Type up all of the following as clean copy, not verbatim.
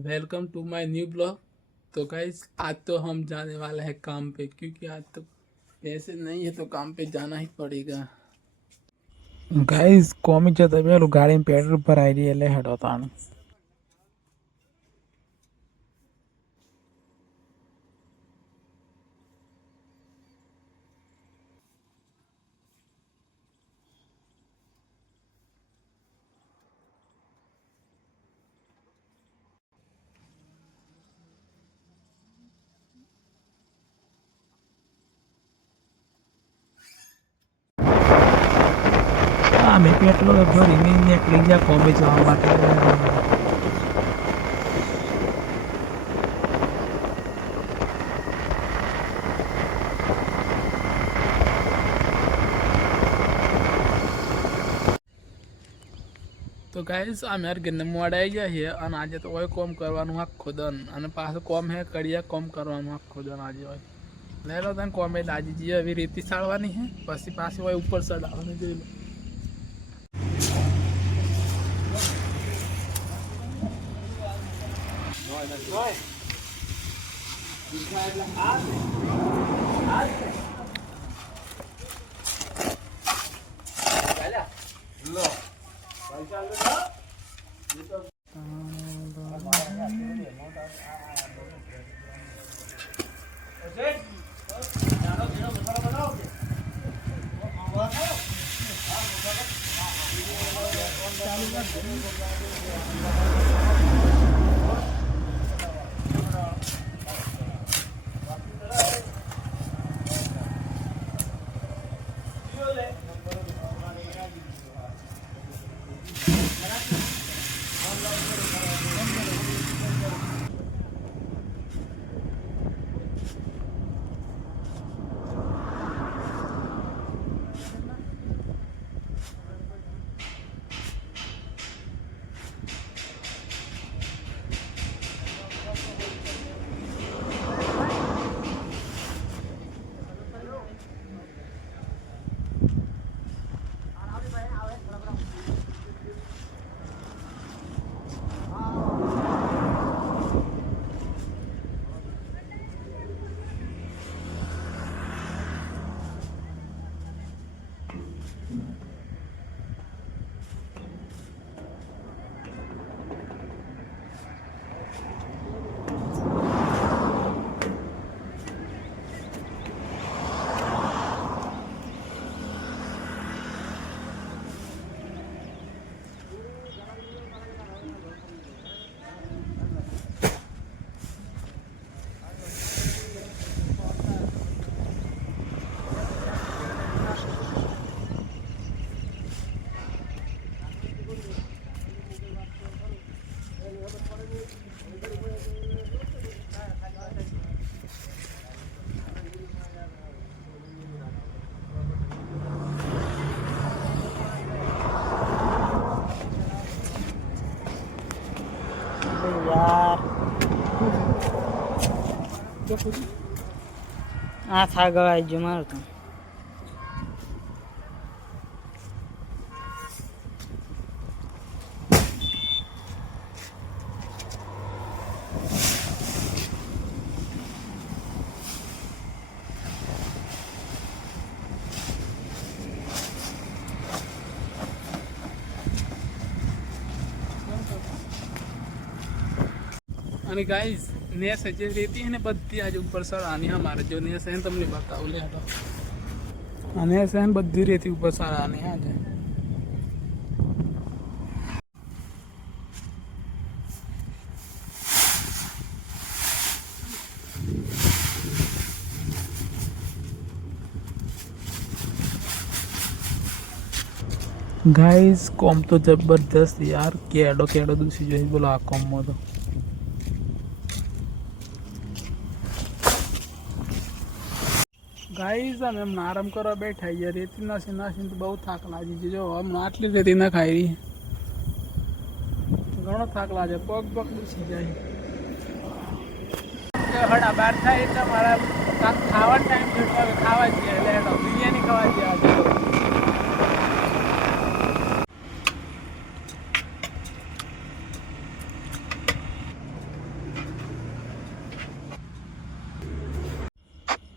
Welcome to my new blog. तो guys आज तो हम जाने वाले हैं काम पे, क्योंकि आज तो पैसे नहीं है तो काम पे जाना ही पड़ेगा। गाइस કોમી જતા પેલું ગાડીમાં પેટ્રોલ ભરાઈ રહી એટલે હેડો તાણ અમે પેટ્રોલ ભરીને નીકળી ગયા કોમે જવા માટે। तो गाइस आ मेरे घर मोड़ आई गया है और आज तो वही कॉम करवानुं आखो दिन અને પાછું કોમ હે કડિયા કોમ કરવાનું આખો दिन આજે હોય લઈ લો તને કોમે આજે જે એવી રીતિ સાળવાની હે પછી પાછી હોય ઉપર ચડાવવાની જોઈ લો। આ થાગળ આવી ગયો મારું તો અને गाइस नेस जे रहती है ने बद्दी आज ऊपर चढ़ानी हमारे जो नेस है तुमने बताओ ले तो नेस है बद्दी रहती ऊपर चढ़ानी है आज। गाइस कॉम तो जबरदस्त यार केडो केडो दूसरी जो है बोलो आ कॉम में तो गाइस અમે આરામ કરવા બેઠા યાર રેતી નાસી નાસી તો બહુ થાક લાગી છે જો હમણાં આટલી રેતી ના ખાઈ રહી ઘણો થાક લાગે પગ પગ દુસી જાય હડા બાર થાય એટલે મારા ખાવા ટાઈમ થયો ખાવા જઈએ એટલે હેડો બિરયાની ખાવા જઈએ આજે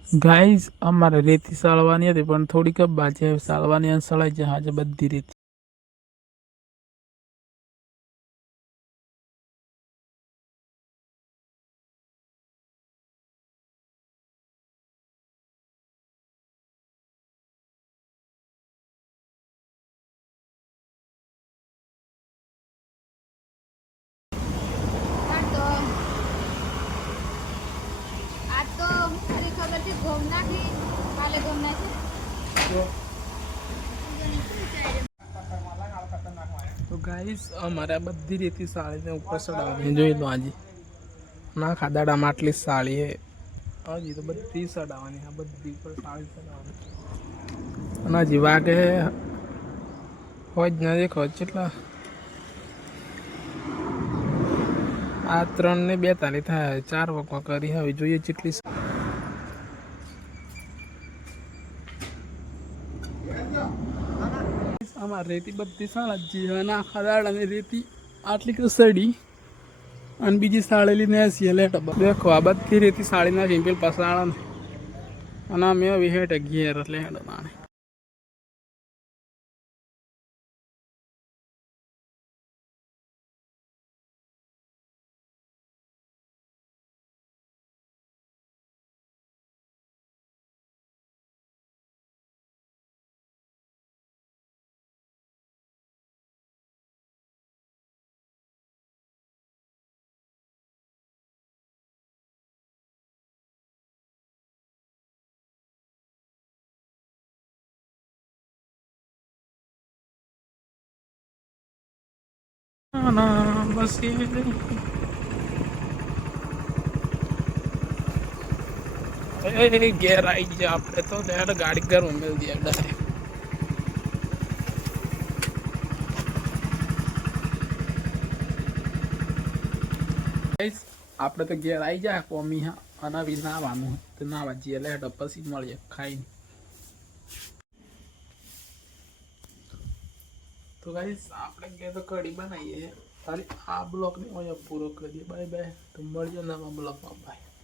ગાઈઝ અમારે રેતી સાળવાની હતી પણ થોડીક જ બાજે સાળવાની અને સળાઈ જાય આજે બધી રેતી. આ તો હું ખરી ખબર છે ઘઉં નાખી કાલે ઘઉં નાખી તો ગાઈઝ અમારે આ બધી રેતી સાળીને ઉપર ચડાવવાની જોઈ લો આજે ના ખાદાડામાં આટલી સાળી હે હજી તો બધી ચડાવવાની આ બધી ઉપર સાળી ચડાવવાની અને હજી વાગે હોય જ ના દેખો કેટલા આ 3 ને 42 થાય 4 વખત કરી હવે જોઈએ જેટલી અમારે રેતી બધી સાળજી અને આખા દાડાની રેતી આટલી કે સડી અને બીજી સાળેલી ને સિલેટ દેખો આ બધી રેતી સાળી નાખી પેલ પસાડા ને અને અમે હવે હેઠ ઘેર એટલે હેડ નાણે ના બસ એ ઘેર આવી ગયા આપણે તો ત્યારે ગાડી ઘરમાં મેળ દઈએ ડાયરેક્ટ આપણે તો ઘેર આવી જાય કોમી હા અને બી નાવાનું તો નાવા જઈએ એટલે પછી મળીએ ખાઈને તો ગાઈસ આપણે ઘેર તો કઢી બનાવીએ ખાલી આ બ્લોગને અહીંયા પૂરો કરીએ બાય બાય તો મળીએ નવા બ્લોગમાં બાય